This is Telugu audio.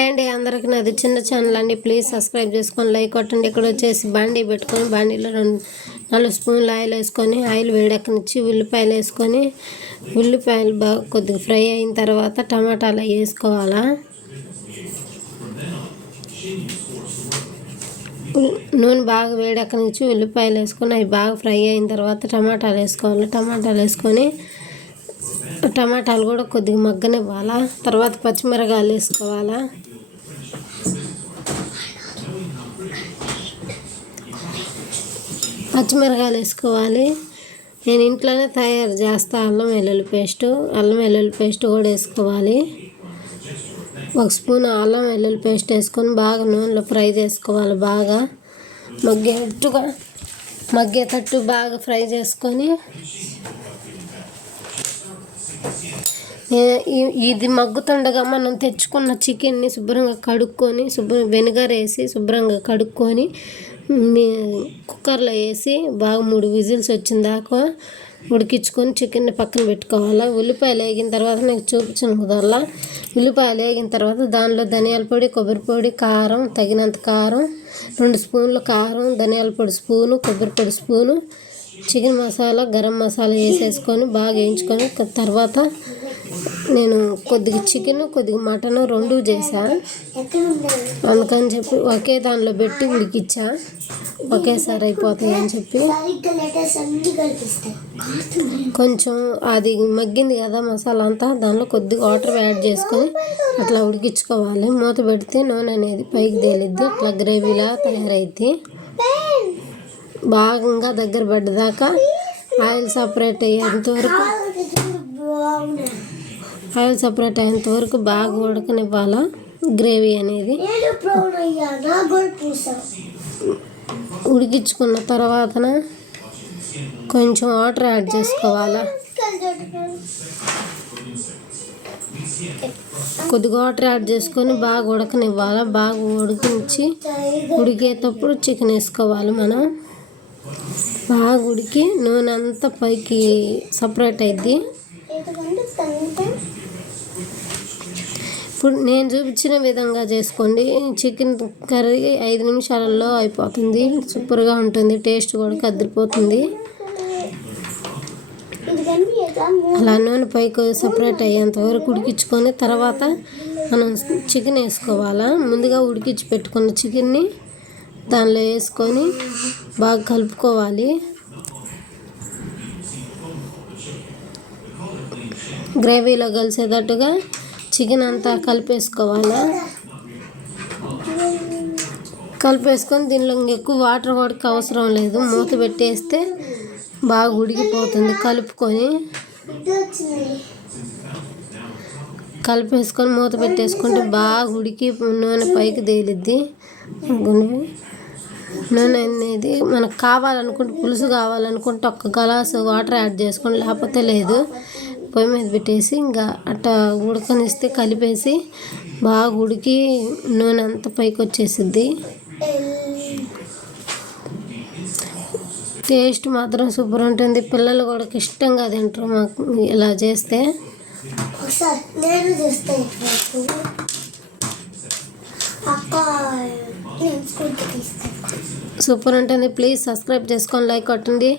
హాయ్ అండి, అందరికి నాది చిన్న ఛానల్ అండి. ప్లీజ్ సబ్స్క్రైబ్ చేసుకొని లైక్ కొట్టండి. ఇక్కడ వచ్చేసి బాండీ పెట్టుకొని బాండీలో 4 స్పూన్లు ఆయిల్ వేసుకొని ఆయిల్ వేడెక్కనిచ్చి ఉల్లిపాయలు వేసుకొని ఉల్లిపాయలు బాగా కొద్దిగా ఫ్రై అయిన తర్వాత టమాటాలు వేసుకోవాలా. నూనె బాగా వేడెక్కనిచ్చి ఉల్లిపాయలు వేసుకొని అవి బాగా ఫ్రై అయిన తర్వాత టమాటాలు వేసుకోవాలి. టమాటాలు వేసుకొని టమాటాలు కూడా కొద్దిగా మగ్గనివ్వాలా. తర్వాత పచ్చిమిరకాయలు వేసుకోవాలా. పచ్చిమిరకాయలు వేసుకోవాలి. నేను ఇంట్లోనే తయారు చేస్తా. అల్లం వెల్లుల్లి పేస్ట్ కూడా వేసుకోవాలి. 1 స్పూన్ అల్లం వెల్లుల్లి పేస్ట్ వేసుకొని బాగా నూనెలో ఫ్రై చేసుకోవాలి. బాగా మగ్గేటట్టు బాగా ఫ్రై చేసుకొని ఇది మగ్గుతుండగా మనం తెచ్చుకున్న చికెన్ని శుభ్రంగా కడుక్కొని వెనిగర్ వేసి శుభ్రంగా కడుక్కొని కుక్కర్లో వేసి బాగా 3 విజిల్స్ వచ్చిందాకా ఉడికించుకొని చికెన్ని పక్కన పెట్టుకోవాలి. ఉల్లిపాయలు వేగిన తర్వాత నీకు చూపించిన వల్ల ఉల్లిపాయలు వేగిన తర్వాత దానిలో ధనియాల పొడి, కొబ్బరి పొడి, కారం తగినంత కారం, 2 స్పూన్లు కారం, ధనియాల పొడి స్పూను, కొబ్బరి పొడి స్పూను, చికెన్ మసాలా, గరం మసాలా వేసేసుకొని బాగా వేయించుకొని తర్వాత నేను కొద్దిగా చికెన్ కొద్దిగా మటన్ 2 చేసా. అందుకని చెప్పి ఒకే దానిలో పెట్టి ఉడికిచ్చా, ఒకేసారి అయిపోతాయి అని చెప్పి. కొంచెం అది మగ్గింది కదా మసాలా అంతా, దానిలో కొద్దిగా వాటర్ యాడ్ చేసుకొని అట్లా ఉడికించుకోవాలి. మూత పెడితే నూనె అనేది పైకి తేలిద్ది, అట్లా గ్రేవీలా తయారైద్ది. బాగా దగ్గర పడ్డదాకా ఆయిల్ సపరేట్ అయ్యేంత వరకు బాగా ఉడకనివ్వాలా గ్రేవీ అనేది. ఉడికించుకున్న తర్వాత కొంచెం వాటర్ యాడ్ చేసుకోవాలా. కొద్దిగా వాటర్ యాడ్ చేసుకొని బాగా ఉడకనివ్వాలా. బాగా ఉడికేటప్పుడు చికెన్ వేసుకోవాలి. మనం బాగా ఉడికి నూనె అంతా పైకి సపరేట్ అయింది. ఇప్పుడు నేను చూపించిన విధంగా చేసుకోండి. చికెన్ కర్రీ 5 నిమిషాలలో అయిపోతుంది. సూపర్గా ఉంటుంది, టేస్ట్ కూడా కదిరిపోతుంది. అలా నూనె పైకి సపరేట్ అయ్యేంత వరకు ఉడికించుకొని తర్వాత మనం చికెన్ వేసుకోవాలా. ముందుగా ఉడికించి పెట్టుకున్న చికెన్ని దానిలో వేసుకొని బాగా కలుపుకోవాలి. గ్రేవీలో కలిసేటట్టుగా చికెన్ అంతా కలిపేసుకోవాలి. కలిపేసుకొని దీనిలో ఎక్కువ వాటర్ కూడా అవసరం లేదు. మూత పెట్టేస్తే బాగా ఉడికిపోతుంది. కలిపేసుకొని మూత పెట్టేసుకుంటే బాగా ఉడికి నూనె పైకి తేలిద్ది. నూనె అనేది మనకు కావాలనుకుంటే, పులుసు కావాలనుకుంటే 1 గ్లాసు వాటర్ యాడ్ చేసుకొని, లేకపోతే లేదు. పొయ్యి మీద పెట్టేసి ఇంకా అట్లా ఉడకనిస్తే కలిపేసి బాగా ఉడికి నూనె అంతా పైకి వచ్చేసిద్ది. టేస్ట్ మాత్రం సూపర్ ఉంటుంది. పిల్లలు కూడా ఇష్టంగా తింటారు మాకు ఇలా చేస్తే. సూపర్ ఉంటుంది. ప్లీజ్ సబ్స్క్రైబ్ చేసుకొని లైక్ కొట్టండి.